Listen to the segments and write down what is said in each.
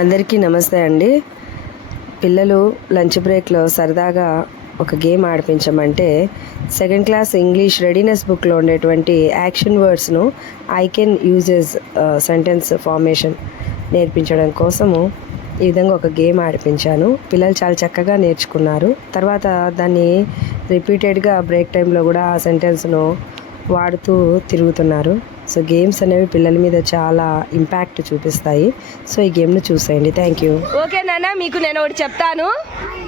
అందరికీ నమస్తే అండి. పిల్లలు లంచ్ బ్రేక్లో సరదాగా ఒక గేమ్ ఆడిపించమంటే సెకండ్ క్లాస్ ఇంగ్లీష్ రెడీనెస్ బుక్లో ఉండేటువంటి యాక్షన్ వర్డ్స్ను I can uses sentence formation నేర్పించడం కోసము ఈ విధంగా ఒక గేమ్ ఆడిపించాను. పిల్లలు చాలా చక్కగా నేర్చుకున్నారు. తర్వాత దాన్ని రిపీటెడ్గా బ్రేక్ టైంలో కూడా ఆ సెంటెన్స్ను వాడుతూ తిరుగుతున్నారు. సో గేమ్స్ అనేవి పిల్లల మీద చాలా ఇంపాక్ట్ చూపిస్తాయి. సో ఈ గేమ్ను చూసేయండి. Thank you. ఓకే నాన్న, మీకు నేను ఒకటి చెప్తాను.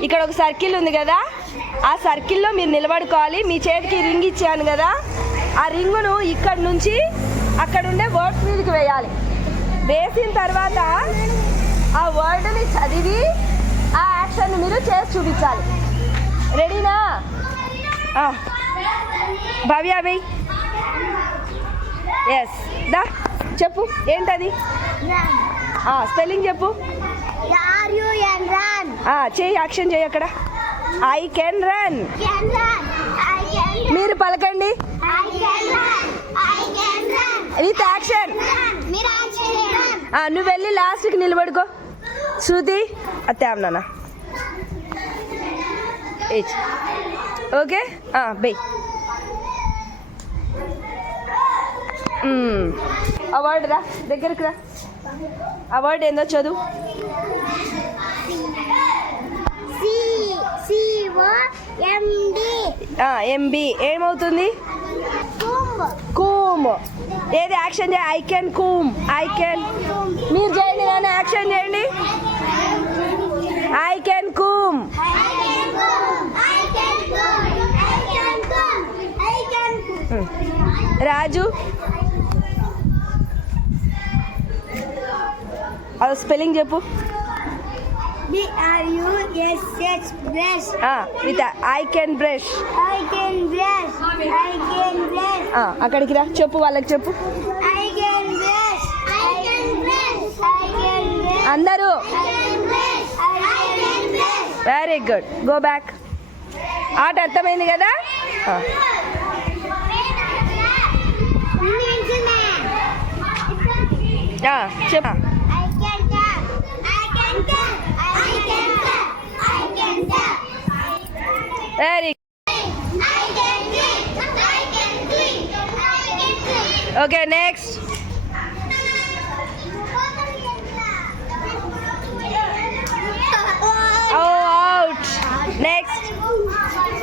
ఇక్కడ ఒక సర్కిల్ ఉంది కదా, ఆ సర్కిల్లో మీరు నిలబడుకోవాలి. మీ చేతికి రింగ్ ఇచ్చాను కదా, ఆ రింగును ఇక్కడ నుంచి అక్కడ ఉండే వర్డ్స్ మీదకి వేయాలి. వేసిన తర్వాత ఆ వర్డ్ని చదివి ఆ యాక్షన్ మీరు చేసి చూపించాలి. రెడీనా? భవ్య వెయ్యి. ఎస్, దా చెప్పు ఏంటది? స్పెల్లింగ్ చెప్పు. చేయి, యాక్షన్ చేయి. అక్కడ ఐ కెన్ రన్. మీరు పలకండి విత్ యాక్షన్. నువ్వు వెళ్ళి లాస్ట్కి నిలబడుకో. శృతి అత్తాం ఓకే బై. అవార్డు రా, దగ్గరికి రా. అవార్డు ఏందో చదువు. ఎంబి ఏమవుతుంది? కూమ్. ఏది యాక్షన్ చేయ? I can Coombs. I can. మీరు చేయండి నాన్న, యాక్షన్ చేయండి. I can Coombs. రాజు అది స్పెల్లింగ్ చెప్పు. brush. With I can brush. I can brush. I can brush. అక్కడికి రా, చెప్పు వాళ్ళకి చెప్పు. I can brush. I can brush. I can brush. అందరూ I can brush. I can brush. Very good. Go back. ఆట అర్థమైంది కదా? చెప్పు. I can talk. I can talk. I can talk. I can talk. Very I can drink. I can drink. I can drink. Okay next.